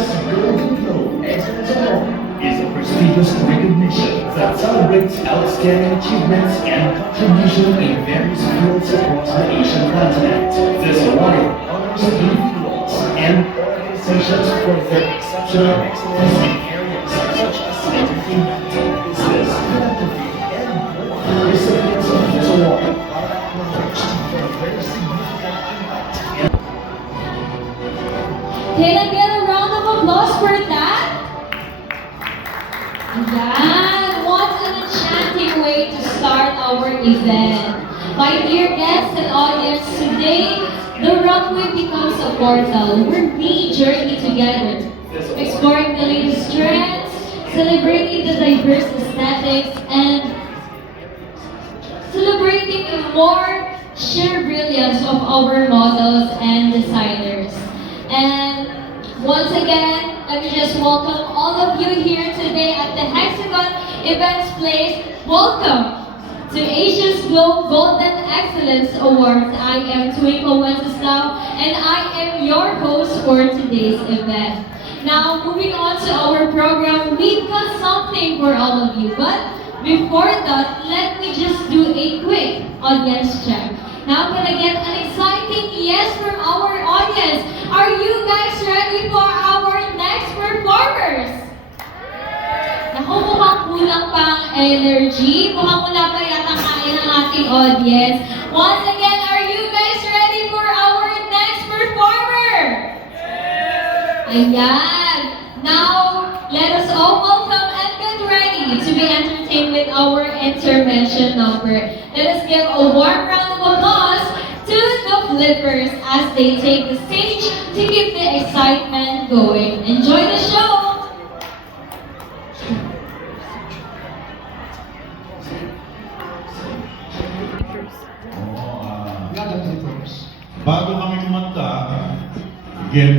Golden Globe Excellence Award is a prestigious recognition that celebrates outstanding achievements and contribution in various fields across the Asian continent. This award honors individuals and organizations for their exceptional excellence in areas such as entertainment, business, philanthropy, and more. Recipients of this award are acknowledged for their significant impact in Can I get a round of applause for that? Ayan, what an enchanting way to start our event. My dear guests and audience, today, the runway becomes a portal where we journey together, exploring the latest trends, celebrating the diverse aesthetics, and celebrating the more sheer brilliance of our models and designers. And once again, let me just welcome all of you here today at the Hexagon Events Place. Welcome to Asia's Globe Golden Excellence Awards. I am Twinkle Wenceslao and I am your host for today's event. Now, moving on to our program, we've got something for all of you. But before that, let me just do a quick audience check. Now, can I get an exciting yes from our audience? Are you guys ready for our next performers? Naku, mukhang kulang pa ang energy. Mukhang wala pa yata kain ng ating audience. Once again, are you guys ready for our next performer? Ayan. Now, let us all welcome and get ready to be entertained with our intervention number. Let us give a warm round of applause to the Flippers as they take the stage to keep the excitement going. Enjoy the show! Bago kami kumanta, again,